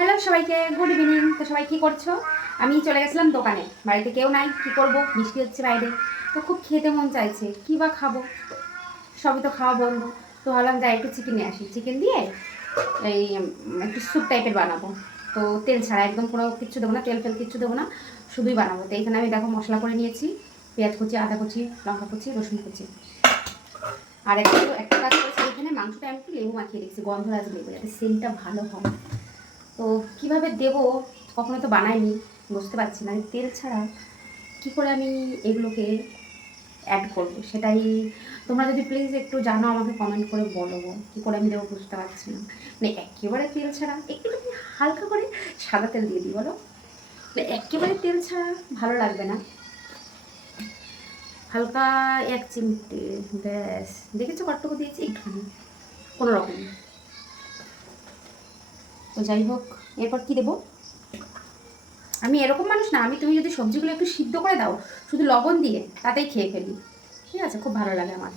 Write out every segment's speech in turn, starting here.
Hello সবাইকে, good evening. তো সবাই কি করছ? আমি চলে গেছিলাম দোকানে। বাড়িতে কেউ নাই, কি করব? বৃষ্টি হচ্ছে বাইরে। তো খুব খেতে মন চাইছে। কি বা খাব? সবই তো খাওয়া বন্ধ। তো ভাবলাম যাই, একটু চিকেন নিয়ে আসি। চিকেন দিয়ে এই একটু স্যুপ টাইপের বানাবো। তো তেল ছাড়া একদম কোনো কিচ্ছু দেবো না তেল ফেল কিচ্ছু দেবো না, শুধুই বানাবো। তো এখানে আমি দেখো মশলা করে নিয়েছি। পেঁয়াজ কুচি, আদা কুচি, লঙ্কা কুচি, রসুন কুচি। আর একটু, একটা কাজ করেছি এখানে, মাংসটা আমি একটু লেবু মাখিয়ে রেখেছি, গন্ধরাজ লেবু, যাতে সেন্টটা ভালো হয়। তো কীভাবে দেব? কখনো তো বানাইনি, বুঝতে পারছি না। তেল ছাড়া কি করে আমি এগুলোকে অ্যাড করব? সেটাই তোমরা যদি প্লিজ একটু জানো, আমাকে কমেন্ট করে বলো কী করে আমি দেবো বুঝতে পারছি না। মানে একেবারে তেল ছাড়া, একটু হালকা করে সাদা তেল দিয়ে দিই, বলো? মানে একেবারে তেল ছাড়া ভালো লাগবে না। হালকা এক চিমটে, ব্যাস। দেখেছ কটটুকু দিয়েছি? একটুখানি কোনো রকম তো যাই হোক, এরপর কি দেবো? আমি এরকম মানুষ না, আমি তুমি যদি সবজিগুলো একটু সিদ্ধ করে দাও, শুধু লবণ দিয়ে, তাতেই খেয়ে ফেলি। ঠিক আছে? খুব ভালো লাগে আমার।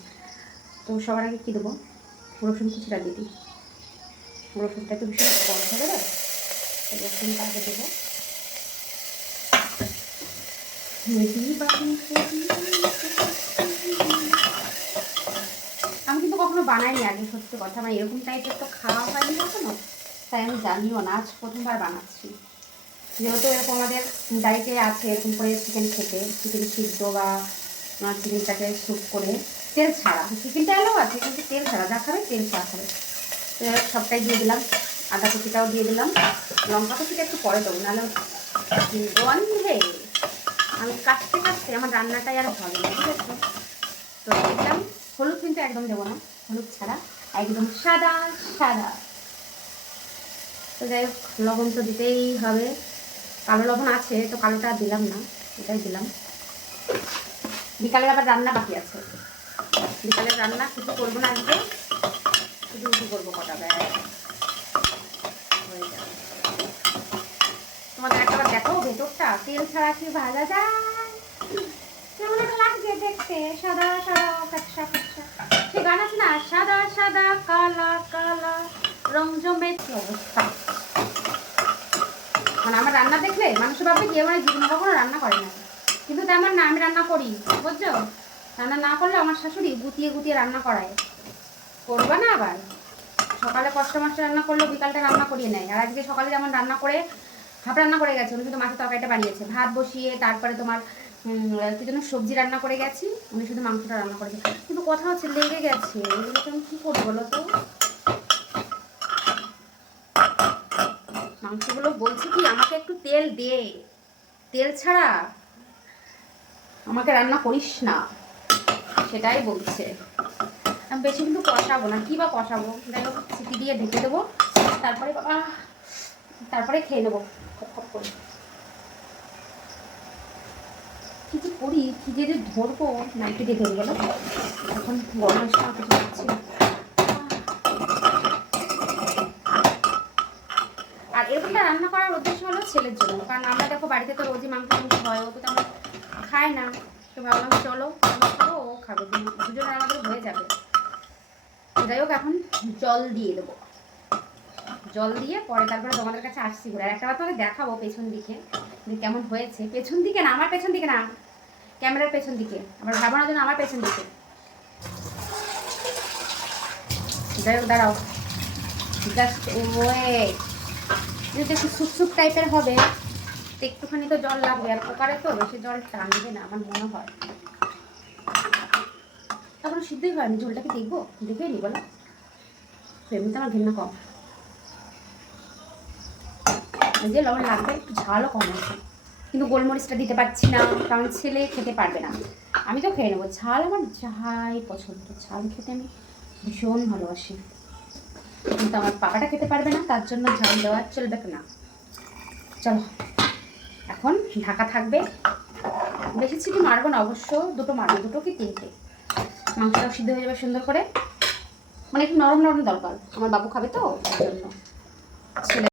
তো সবার আগে কী দেবো? রসুন কুচিটা দিয়ে দিই। রসুনটা একটু ভীষণ হবে রে তো রসুনটা আগে দেবো। আমি কিন্তু কখনো বানাইনি আগে, সত্যি কথা। মানে এরকম টাইপের তো খাওয়া হয়নি কখনো। তাই আমি জানিও না, আজ প্রথমবার বানাচ্ছি। যেহেতু এরকম আমাদের ডায়েটে আছে, এরকম করে চিকেন খেতে চিকেন সিদ্ধ বা চিকেনটাকে স্যুপ করে তেল ছাড়া চিকেনটা এলেও আছে কিন্তু তেল ছাড়া, যা খাবে তেল ছাড়া খাবে। সবটাই দিয়ে দিলাম, আদা কুচিটাও দিয়ে দিলাম, লঙ্কা কুচিটা একটু পরে দেবো, নাহলে গন্ধে, আমি কাটতে কাটতে আমার রান্নাটাই আর ভালো লাগে ঠিক আছে? তো দিয়ে দিলাম, হলুদ কিন্তু একদম দেবো না, হলুদ ছাড়া, একদম সাদা সাদা। তো যাই হোক, লবণ তো দিতেই হবে। কালো লবণ আছে, তো কালোটা দিলাম না, এটাই দিলাম। বিকালে আবার রান্না বাকি আছে। বিকালের রান্না কিছু করব না আজকে, শুধু উঠু করব কটা যাবে তোমাদের একবার দেখো ভেতরটা, তেল ছাড়া কি ভাজা যায়? কেমন একটা লাগছে দেখতে, সাদা সাদা কাচ্চা কাচ্চা সে গান আছে না, সাদা সাদা, কালা কালা, রং জমে অবস্থা? মানে আমার রান্না দেখলে মানুষ ভাববে কি আমার জীবনে কখনো রান্না করে না। কিন্তু তেমন না, আমি রান্না করি, বুঝছ? রান্না না করলে আমার শাশুড়ি গুতিয়ে গুতিয়ে রান্না করায়। করবে না আবার। সকালে কষ্ট মাছ রান্না করলে বিকালটা রান্না করিয়ে নেয়। আর আজকে সকালে যেমন রান্না করে, ভাত রান্না করে গেছে, উনি শুধু মাছের তরকারিটা বানিয়েছে। ভাত বসিয়ে তারপরে তোমার কি যেন সবজি রান্না করে গেছি, উনি শুধু মাংসটা রান্না করেছে। কিন্তু কথা হচ্ছে লেগে গেছে। এগুলোকে আমি কী করব বলো তো মাংসগুলো বলছি কি আমাকে একটু তেল দে। তেল ছাড়া আমাকে রান্না করিস না, সেটাই বলছে। আমি বেশি কিন্তু কষাবো না, কী বা কষাবো? যাই হোক, সিটি দিয়ে ঢেকে দেবো, তারপরে তারপরে খেয়ে নেব করে। কি যে করি, কি যে যে ধরবো নাইটে ঢেকে দেবো বলো এখন সময় কিছু পাচ্ছি আর এরকমটা রান্না করার উদ্দেশ্য ছেলের জন্য। কারণ আমরা দেখো বাড়িতে তো রোজই মাংস মাংস হয়, ও তো আমরা খায় না। তো ভাবলাম চলো আমরা খাব, ও খাবে। দু- দুজনের আমাদের হয়ে যাবে। যাই হোক, এখন জল দিয়ে দেবো। জল দিয়ে পরে তারপরে তোমাদের কাছে আসছি ঘুরে। আর একটা তোমাকে দেখাবো পেছন দিকে, যে কেমন হয়েছে। পেছন দিকে না, আমার পেছন দিকে না। ক্যামেরার পেছন দিকে। আবার ভাবো না যেন আমার পেছন দিকে। যাই হোক, দাঁড়াও। জাস্ট ওয়েট যেটা একটু সুপসুপ টাইপের হবে একটুখানি তো জল লাগবে। আর কুকারে তো বেশি জল টানবে না, আমার মনে হয়। তারপরে সিদ্ধই হয়, আমি ঝোলটাকে দেখব, দেখে নি, বলো। এমনিতে আমার ঘেন্না কম। যে লবণ লাগবে, একটু ঝালও কম আছে। কিন্তু গোলমরিচটা দিতে পারছি না, কারণ ছেলে খেতে পারবে না। আমি তো খেয়ে নেব। ঝাল আমার যাই পছন্দ। ঝাল খেতে আমি ভীষণ ভালোবাসি। কিন্তু আমার পাকাটা খেতে পারবে না, তার জন্য ঝাল দেওয়া চলবে না। চলো, এখন ঢাকা থাকবে। বেশি ছিটি মারবো না, অবশ্য দুটো মারবো, দুটো কি তিনটে? মাংসটা সিদ্ধ হয়ে যাবে সুন্দর করে। মানে একটু নরম নরম দরকার, আমার বাবু খাবে তো, তার জন্য। ছেলে